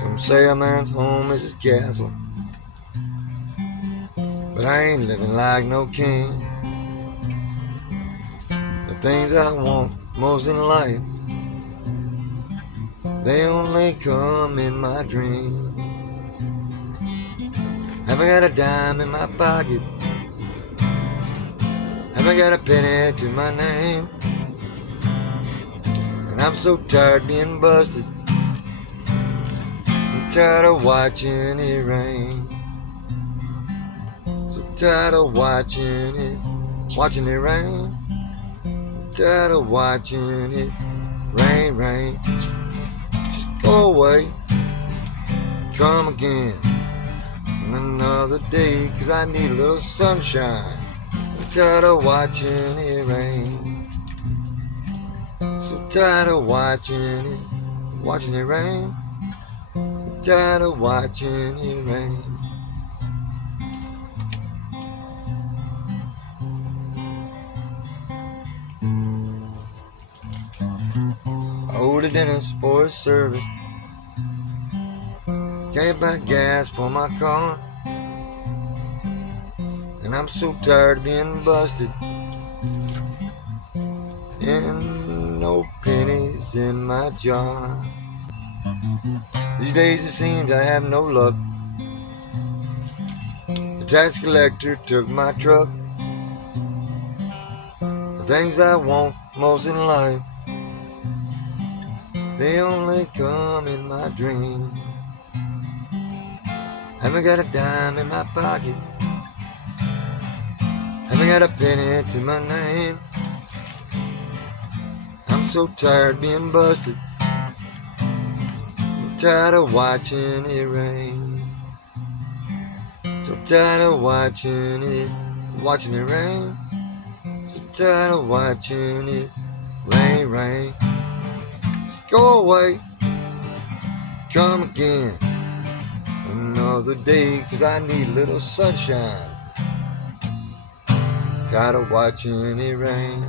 Some say a man's home is his castle, but I ain't living like no king. The things I want most in life, they only come in my dream. Haven't got a dime in my pocket, haven't got a penny to my name, and I'm so tired being busted, I'm tired of watching it rain. So tired of watching it rain. Tired of watching it rain, rain. Just go away, come again another day, 'cause I need a little sunshine. I'm tired of watching it rain. So tired of watching it rain. I'm tired of watching it rain. I owed the dentist for his service, can't buy gas for my car, and I'm so tired of being busted, and no pennies in my jar. These days it seems I have no luck. The tax collector took my truck. The things I want most in life, they only come in my dream. Haven't got a dime in my pocket, haven't got a penny to my name. I'm so tired being busted, I'm tired of watching it rain. So tired of watching it rain. So tired of watching it rain, rain. Go away, come again another day, 'cause I need a little sunshine. Tired of watching it rain.